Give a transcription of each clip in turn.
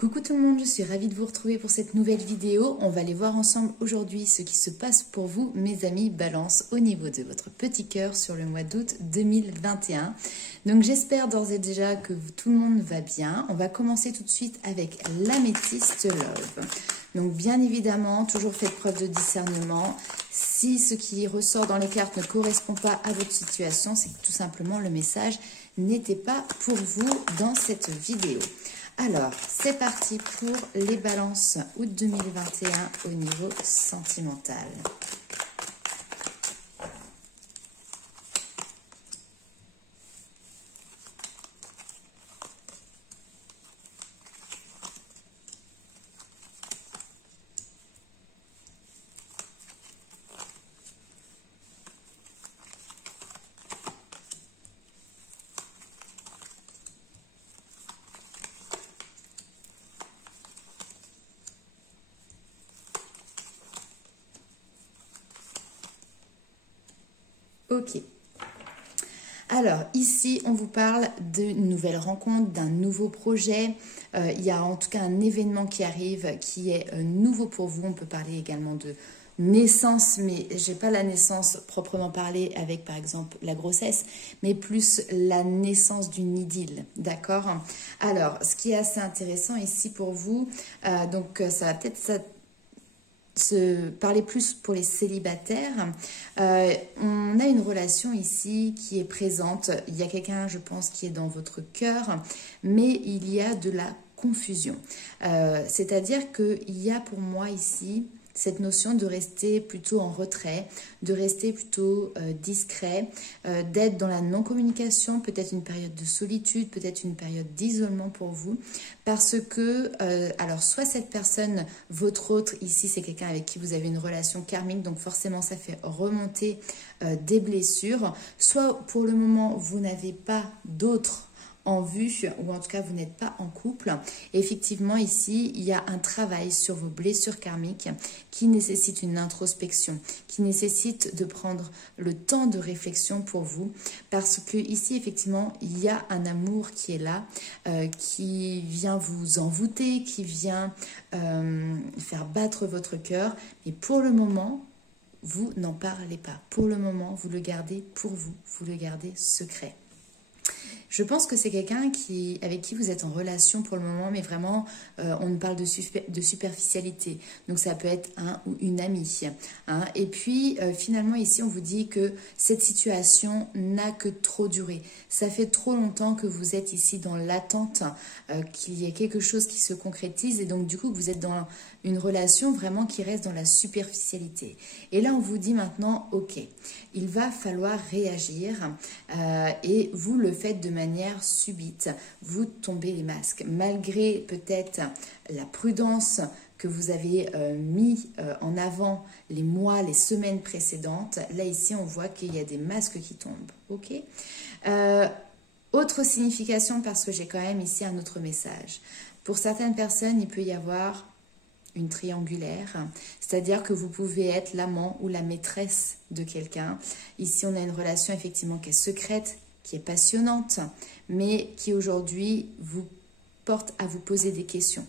Coucou tout le monde, je suis ravie de vous retrouver pour cette nouvelle vidéo. On va aller voir ensemble aujourd'hui ce qui se passe pour vous, mes amis Balance, au niveau de votre petit cœur sur le mois d'août 2021. Donc j'espère d'ores et déjà que tout le monde va bien. On va commencer tout de suite avec l'améthyste love. Donc bien évidemment, toujours faites preuve de discernement. Si ce qui ressort dans les cartes ne correspond pas à votre situation, c'est que tout simplement le message n'était pas pour vous dans cette vidéo. Alors, c'est parti pour les balances août 2021 au niveau sentimental. Ok. Alors, ici, on vous parle d'une nouvelle rencontre, d'un nouveau projet. Il y a en tout cas un événement qui arrive qui est nouveau pour vous. On peut parler également de naissance, mais je n'ai pas la naissance proprement parlée avec, par exemple, la grossesse, mais plus la naissance d'une idylle, d'accord? Alors, ce qui est assez intéressant ici pour vous, donc ça va peut-être se parler plus pour les célibataires. On a une relation ici qui est présente. Il y a quelqu'un, je pense, qui est dans votre cœur, mais il y a de la confusion. C'est-à-dire qu'il y a pour moi ici cette notion de rester plutôt en retrait, de rester plutôt discret, d'être dans la non-communication, peut-être une période de solitude, peut-être une période d'isolement pour vous, parce que, alors soit cette personne, votre autre, ici c'est quelqu'un avec qui vous avez une relation karmique, donc forcément ça fait remonter des blessures, soit pour le moment vous n'avez pas d'autres en vue, ou en tout cas vous n'êtes pas en couple. Et effectivement ici il y a un travail sur vos blessures karmiques qui nécessite une introspection, qui nécessite de prendre le temps de réflexion pour vous, parce que ici effectivement il y a un amour qui est là, qui vient vous envoûter, qui vient faire battre votre cœur, mais pour le moment vous n'en parlez pas. Pour le moment vous le gardez pour vous, vous le gardez secret. Je pense que c'est quelqu'un avec qui vous êtes en relation pour le moment, mais vraiment, on ne parle de superficialité. Donc, ça peut être un ou une amie. Hein. Et puis, finalement, ici, on vous dit que cette situation n'a que trop duré. Ça fait trop longtemps que vous êtes ici dans l'attente, qu'il y ait quelque chose qui se concrétise. Et donc, du coup, vous êtes dans une relation vraiment qui reste dans la superficialité. Et là, on vous dit maintenant, ok, il va falloir réagir et vous le faites de manière subite. Vous tombez les masques. Malgré peut-être la prudence que vous avez mis en avant les mois, les semaines précédentes, là ici, on voit qu'il y a des masques qui tombent. Ok. Autre signification, parce que j'ai quand même ici un autre message. Pour certaines personnes, il peut y avoir une triangulaire, c'est-à-dire que vous pouvez être l'amant ou la maîtresse de quelqu'un. Ici, on a une relation effectivement qui est secrète, qui est passionnante, mais qui aujourd'hui vous porte à vous poser des questions.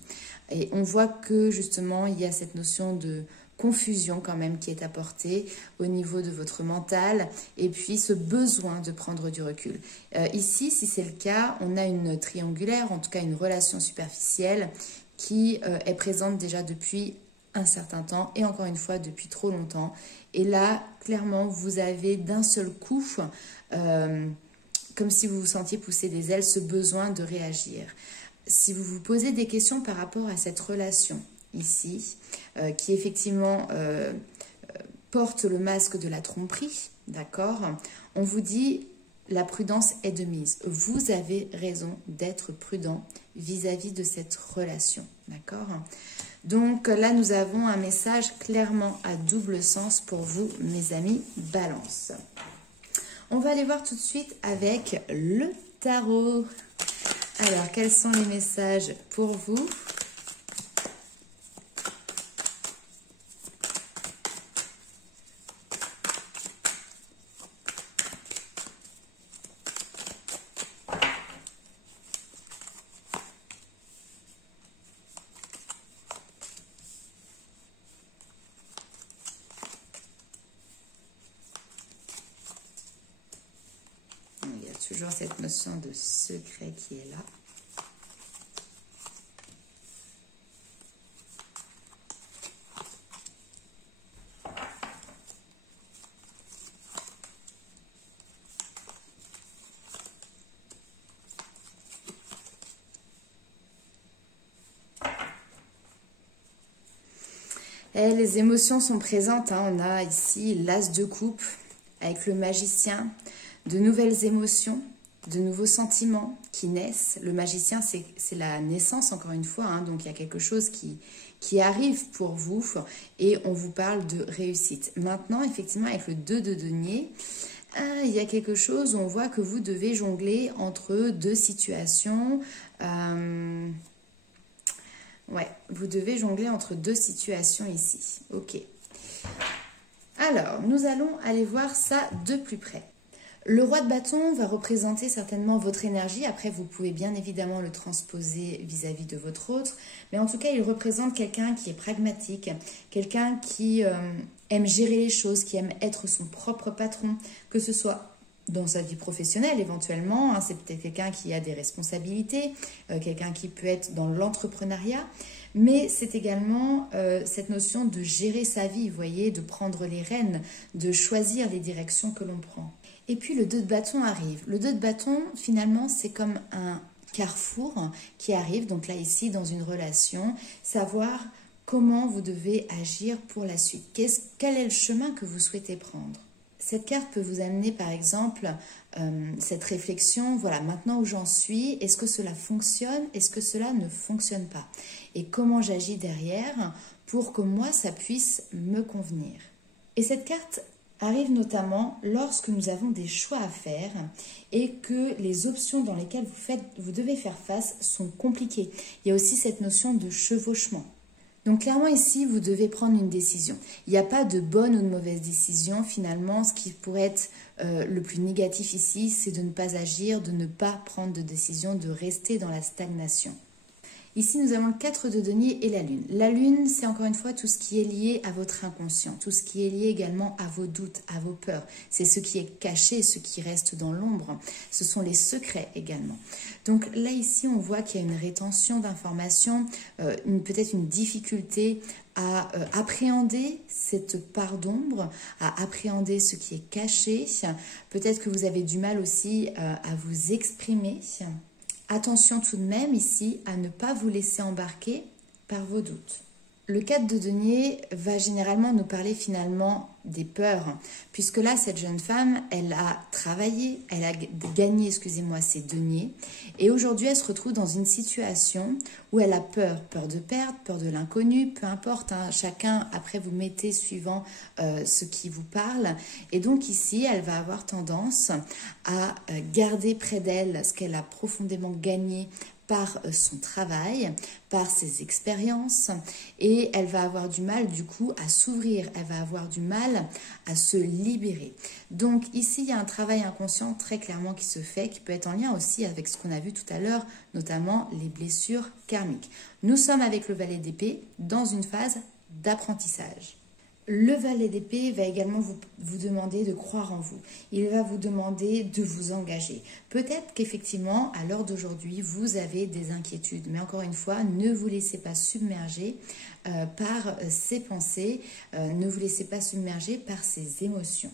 Et on voit que justement, il y a cette notion de confusion quand même qui est apportée au niveau de votre mental et puis ce besoin de prendre du recul. Ici, si c'est le cas, on a une triangulaire, en tout cas une relation superficielle qui est présente déjà depuis un certain temps et encore une fois depuis trop longtemps. Et là, clairement, vous avez d'un seul coup, comme si vous vous sentiez pousser des ailes, ce besoin de réagir. Si vous vous posez des questions par rapport à cette relation ici, qui effectivement porte le masque de la tromperie, d'accord, on vous dit la prudence est de mise. Vous avez raison d'être prudent vis-à-vis de cette relation, d'accord. Donc là, nous avons un message clairement à double sens pour vous, mes amis Balance. On va aller voir tout de suite avec le tarot. Alors, quels sont les messages pour vous ? cette notion de secret qui est là. Et les émotions sont présentes, hein. On a ici l'as de coupe avec le magicien, de nouvelles émotions, de nouveaux sentiments qui naissent. Le magicien, c'est la naissance, encore une fois, hein. Donc il y a quelque chose qui arrive pour vous et on vous parle de réussite. Maintenant, effectivement, avec le 2 de denier, il y a quelque chose où on voit que vous devez jongler entre deux situations. Ouais, vous devez jongler entre deux situations ici. Ok. Alors, nous allons aller voir ça de plus près. Le roi de bâton va représenter certainement votre énergie. Après, vous pouvez bien évidemment le transposer vis-à-vis de votre autre. Mais en tout cas, il représente quelqu'un qui est pragmatique, quelqu'un qui aime gérer les choses, qui aime être son propre patron, que ce soit dans sa vie professionnelle éventuellement, hein, c'est peut-être quelqu'un qui a des responsabilités, quelqu'un qui peut être dans l'entrepreneuriat, mais c'est également cette notion de gérer sa vie, vous voyez, de prendre les rênes, de choisir les directions que l'on prend. Et puis le 2 de bâton arrive. Le 2 de bâton, finalement, c'est comme un carrefour qui arrive, donc là ici dans une relation, savoir comment vous devez agir pour la suite. Quel est le chemin que vous souhaitez prendre? Cette carte peut vous amener par exemple cette réflexion, voilà, maintenant où j'en suis, est-ce que cela fonctionne, est-ce que cela ne fonctionne pas? Et comment j'agis derrière pour que moi ça puisse me convenir. Et cette carte arrive notamment lorsque nous avons des choix à faire et que les options dans lesquelles vous devez faire face sont compliquées. Il y a aussi cette notion de chevauchement. Donc clairement ici, vous devez prendre une décision. Il n'y a pas de bonne ou de mauvaise décision. Finalement, ce qui pourrait être le plus négatif ici, c'est de ne pas agir, de ne pas prendre de décision, de rester dans la stagnation. Ici, nous avons le 4 de denier et la lune. La lune, c'est encore une fois tout ce qui est lié à votre inconscient, tout ce qui est lié également à vos doutes, à vos peurs. C'est ce qui est caché, ce qui reste dans l'ombre. Ce sont les secrets également. Donc là, ici, on voit qu'il y a une rétention d'informations, peut-être une difficulté à appréhender cette part d'ombre, à appréhender ce qui est caché. Peut-être que vous avez du mal aussi à vous exprimer. Attention tout de même ici à ne pas vous laisser embarquer par vos doutes. Le 4 de denier va généralement nous parler finalement des peurs, puisque là, cette jeune femme, elle a travaillé, elle a gagné, excusez-moi, ses deniers, et aujourd'hui, elle se retrouve dans une situation où elle a peur de perdre, peur de l'inconnu, peu importe, hein, chacun, après, vous mettez suivant ce qui vous parle, et donc ici, elle va avoir tendance à garder près d'elle ce qu'elle a profondément gagné par son travail, par ses expériences, et elle va avoir du mal du coup à s'ouvrir, elle va avoir du mal à se libérer. Donc ici, il y a un travail inconscient très clairement qui se fait, qui peut être en lien aussi avec ce qu'on a vu tout à l'heure, notamment les blessures karmiques. Nous sommes avec le valet d'épée dans une phase d'apprentissage. Le valet d'épée va également vous demander de croire en vous. Il va vous demander de vous engager. Peut-être qu'effectivement, à l'heure d'aujourd'hui, vous avez des inquiétudes. Mais encore une fois, ne vous laissez pas submerger par ces pensées. Ne vous laissez pas submerger par ces émotions.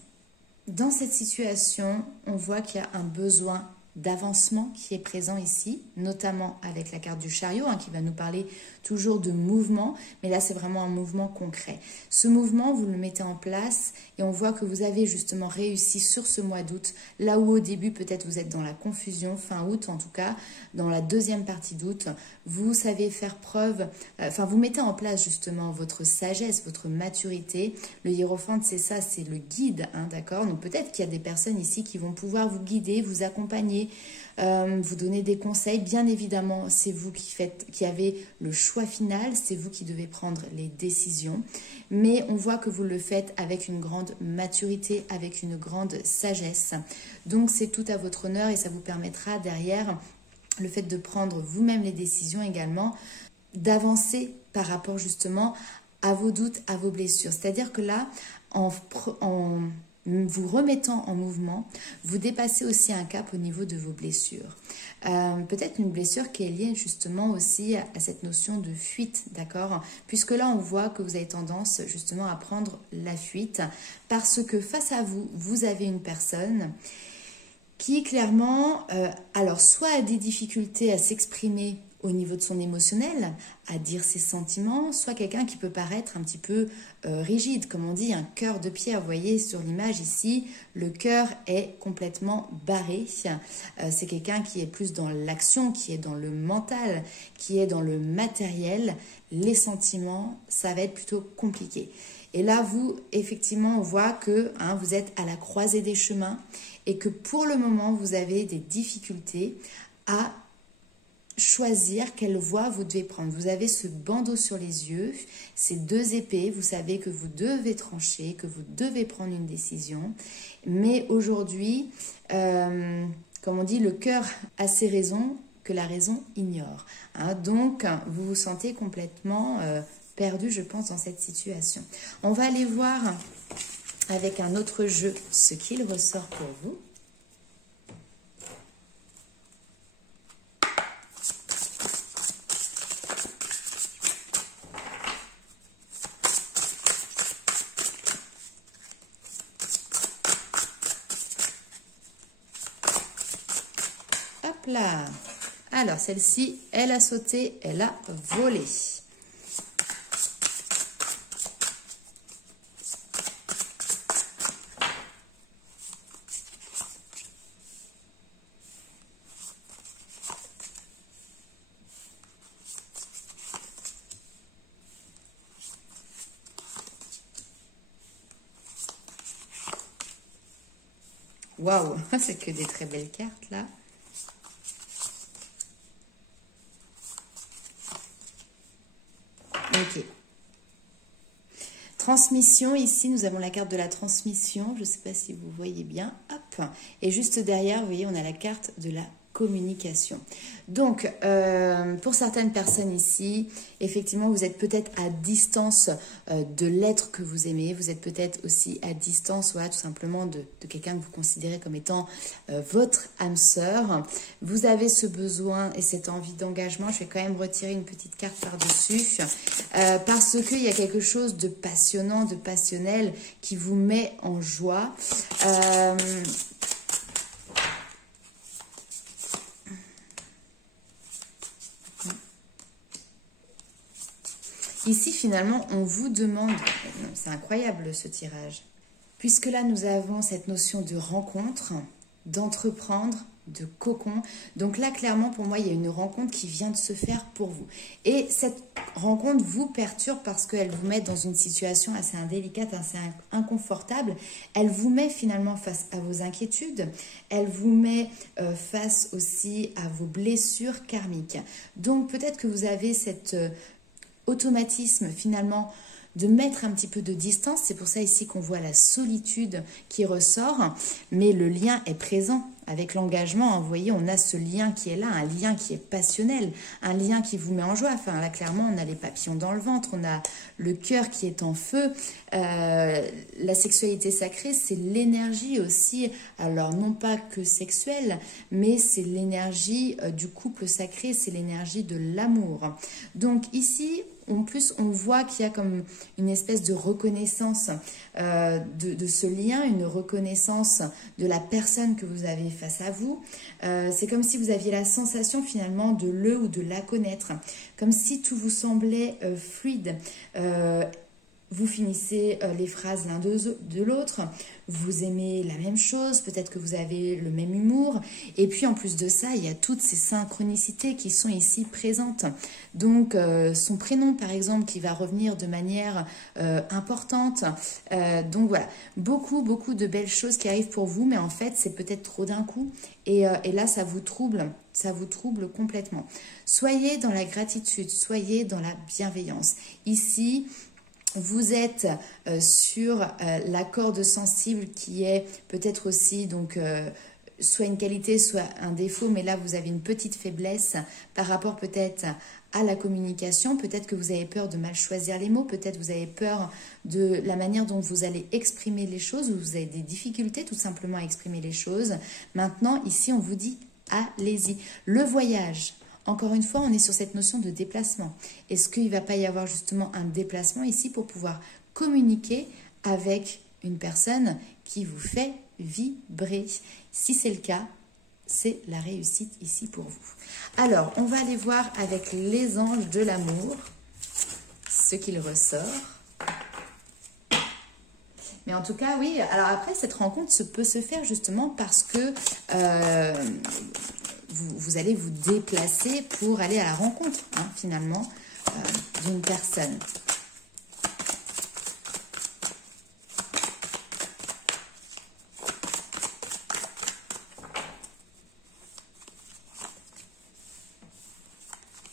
Dans cette situation, on voit qu'il y a un besoin d'avancement qui est présent ici, notamment avec la carte du chariot, hein, qui va nous parler toujours de mouvement, mais là c'est vraiment un mouvement concret. Ce mouvement, vous le mettez en place et on voit que vous avez justement réussi sur ce mois d'août, là où au début peut-être vous êtes dans la confusion, fin août en tout cas, dans la deuxième partie d'août, vous savez faire preuve, vous mettez en place justement votre sagesse, votre maturité. Le hiérophante c'est ça, c'est le guide, hein, d'accord? Donc peut-être qu'il y a des personnes ici qui vont pouvoir vous guider, vous accompagner, vous donner des conseils. Bien évidemment, c'est vous qui avez le choix final, c'est vous qui devez prendre les décisions, mais on voit que vous le faites avec une grande maturité, avec une grande sagesse. Donc c'est tout à votre honneur et ça vous permettra derrière, le fait de prendre vous-même les décisions également, d'avancer par rapport justement à vos doutes, à vos blessures. C'est-à-dire que là, en vous remettant en mouvement, vous dépassez aussi un cap au niveau de vos blessures. Peut-être une blessure qui est liée justement aussi à cette notion de fuite, d'accord? Puisque là, on voit que vous avez tendance justement à prendre la fuite parce que face à vous, vous avez une personne qui clairement, alors soit a des difficultés à s'exprimer au niveau de son émotionnel, à dire ses sentiments, soit quelqu'un qui peut paraître un petit peu rigide, comme on dit, un cœur de pierre. Vous voyez sur l'image ici, le cœur est complètement barré. C'est quelqu'un qui est plus dans l'action, qui est dans le mental, qui est dans le matériel. Les sentiments, ça va être plutôt compliqué. Et là, vous, effectivement, on voit que vous êtes à la croisée des chemins et que pour le moment, vous avez des difficultés à choisir quelle voie vous devez prendre. Vous avez ce bandeau sur les yeux, ces deux épées, vous savez que vous devez trancher, que vous devez prendre une décision. Mais aujourd'hui, comme on dit, le cœur a ses raisons que la raison ignore. Donc, vous vous sentez complètement perdu, je pense, dans cette situation. On va aller voir avec un autre jeu ce qu'il ressort pour vous. Là. Alors, celle-ci, elle a sauté, elle a volé. Waouh, c'est que des très belles cartes, là. Ok. Transmission, ici, nous avons la carte de la transmission. Je ne sais pas si vous voyez bien. Hop. Et juste derrière, vous voyez, on a la carte de la communication. Donc, pour certaines personnes ici, effectivement, vous êtes peut-être à distance de l'être que vous aimez. Vous êtes peut-être aussi à distance, voilà, tout simplement de quelqu'un que vous considérez comme étant votre âme sœur. Vous avez ce besoin et cette envie d'engagement. Je vais quand même retirer une petite carte par-dessus parce qu'il y a quelque chose de passionnant, de passionnel qui vous met en joie. Ici, finalement, on vous demande... C'est incroyable, ce tirage. Puisque là, nous avons cette notion de rencontre, d'entreprendre, de cocon. Donc là, clairement, pour moi, il y a une rencontre qui vient de se faire pour vous. Et cette rencontre vous perturbe parce qu'elle vous met dans une situation assez indélicate, assez inconfortable. Elle vous met finalement face à vos inquiétudes. Elle vous met face aussi à vos blessures karmiques. Donc peut-être que vous avez cet automatisme finalement de mettre un petit peu de distance. C'est pour ça ici qu'on voit la solitude qui ressort, mais le lien est présent avec l'engagement. Vous voyez, on a ce lien qui est là, un lien qui est passionnel, un lien qui vous met en joie. Enfin, là, clairement, on a les papillons dans le ventre, on a le cœur qui est en feu. La sexualité sacrée, c'est l'énergie aussi, alors non pas que sexuelle, mais c'est l'énergie du couple sacré, c'est l'énergie de l'amour. Donc ici, en plus, on voit qu'il y a comme une espèce de reconnaissance de ce lien, une reconnaissance de la personne que vous avez face à vous. C'est comme si vous aviez la sensation finalement de le ou de la connaître, comme si tout vous semblait fluide. Vous finissez les phrases l'un de l'autre, vous aimez la même chose, peut-être que vous avez le même humour. Et puis en plus de ça, il y a toutes ces synchronicités qui sont ici présentes. Donc son prénom par exemple qui va revenir de manière importante. Donc voilà, beaucoup de belles choses qui arrivent pour vous, mais en fait c'est peut-être trop d'un coup. Et là ça vous trouble complètement. Soyez dans la gratitude, soyez dans la bienveillance. Ici, vous êtes sur la corde sensible qui est peut-être aussi donc soit une qualité, soit un défaut, mais là vous avez une petite faiblesse par rapport peut-être à la communication. Peut-être que vous avez peur de mal choisir les mots, peut-être vous avez peur de la manière dont vous allez exprimer les choses, ou vous avez des difficultés tout simplement à exprimer les choses. Maintenant, ici, on vous dit allez-y. Le voyage, encore une fois, on est sur cette notion de déplacement. Est-ce qu'il ne va pas y avoir justement un déplacement ici pour pouvoir communiquer avec une personne qui vous fait vibrer? Si c'est le cas, c'est la réussite ici pour vous. Alors, on va aller voir avec les anges de l'amour ce qu'il ressort. Mais en tout cas, oui, alors après, cette rencontre peut se faire justement parce que vous allez vous déplacer pour aller à la rencontre, hein, finalement, d'une personne.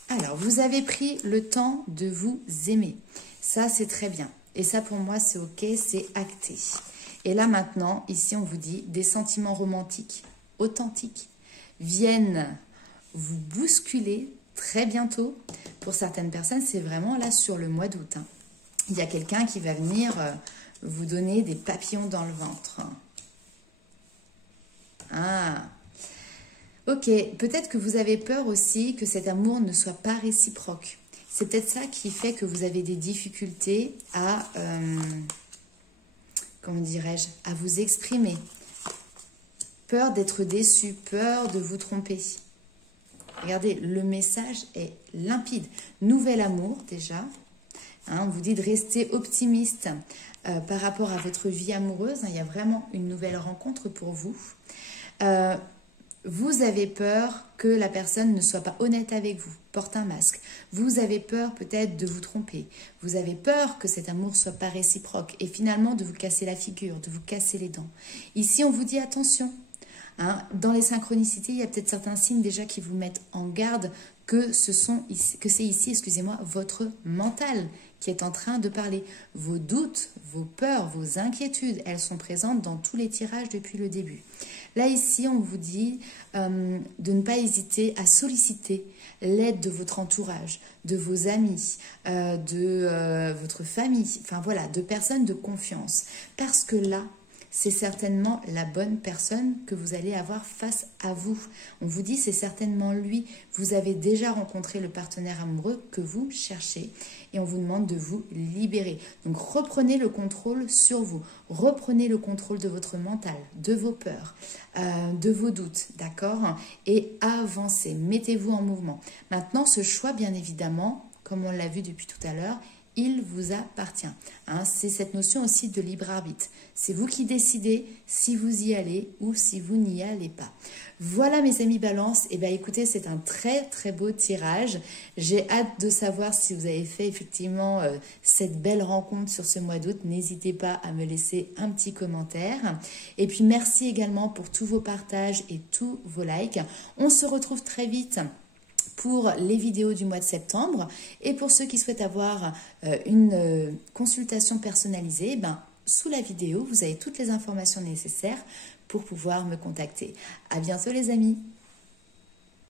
Alors, vous avez pris le temps de vous aimer. Ça, c'est très bien. Et ça, pour moi, c'est OK, c'est acté. Et là, maintenant, ici, on vous dit des sentiments romantiques, authentiques, viennent vous bousculer très bientôt. Pour certaines personnes, c'est vraiment là sur le mois d'août, hein. Il y a quelqu'un qui va venir vous donner des papillons dans le ventre. Ah, ok, peut-être que vous avez peur aussi que cet amour ne soit pas réciproque. C'est peut-être ça qui fait que vous avez des difficultés à, comment dirais-je, à vous exprimer. Peur d'être déçu, peur de vous tromper. Regardez, le message est limpide. Nouvel amour déjà. Hein, on vous dit de rester optimiste par rapport à votre vie amoureuse. Il y a vraiment une nouvelle rencontre pour vous. Vous avez peur que la personne ne soit pas honnête avec vous, porte un masque. Vous avez peur peut-être de vous tromper. Vous avez peur que cet amour ne soit pas réciproque et finalement de vous casser la figure, de vous casser les dents. Ici, on vous dit attention. Hein, dans les synchronicités, il y a peut-être certains signes déjà qui vous mettent en garde que c'est ici, excusez-moi, votre mental qui est en train de parler. Vos doutes, vos peurs, vos inquiétudes, elles sont présentes dans tous les tirages depuis le début. Là, ici, on vous dit de ne pas hésiter à solliciter l'aide de votre entourage, de vos amis, de votre famille, enfin voilà, de personnes de confiance. Parce que là, c'est certainement la bonne personne que vous allez avoir face à vous. On vous dit, c'est certainement lui. Vous avez déjà rencontré le partenaire amoureux que vous cherchez et on vous demande de vous libérer. Donc, reprenez le contrôle sur vous. Reprenez le contrôle de votre mental, de vos peurs, de vos doutes, d'accord? Et avancez, mettez-vous en mouvement. Maintenant, ce choix, bien évidemment, comme on l'a vu depuis tout à l'heure, il vous appartient. Hein, c'est cette notion aussi de libre arbitre. C'est vous qui décidez si vous y allez ou si vous n'y allez pas. Voilà mes amis Balance. Et bien écoutez, c'est un très très beau tirage. J'ai hâte de savoir si vous avez fait effectivement cette belle rencontre sur ce mois d'août. N'hésitez pas à me laisser un petit commentaire. Et puis merci également pour tous vos partages et tous vos likes. On se retrouve très vite pour les vidéos du mois de septembre. Et pour ceux qui souhaitent avoir une consultation personnalisée, sous la vidéo, vous avez toutes les informations nécessaires pour pouvoir me contacter. À bientôt les amis!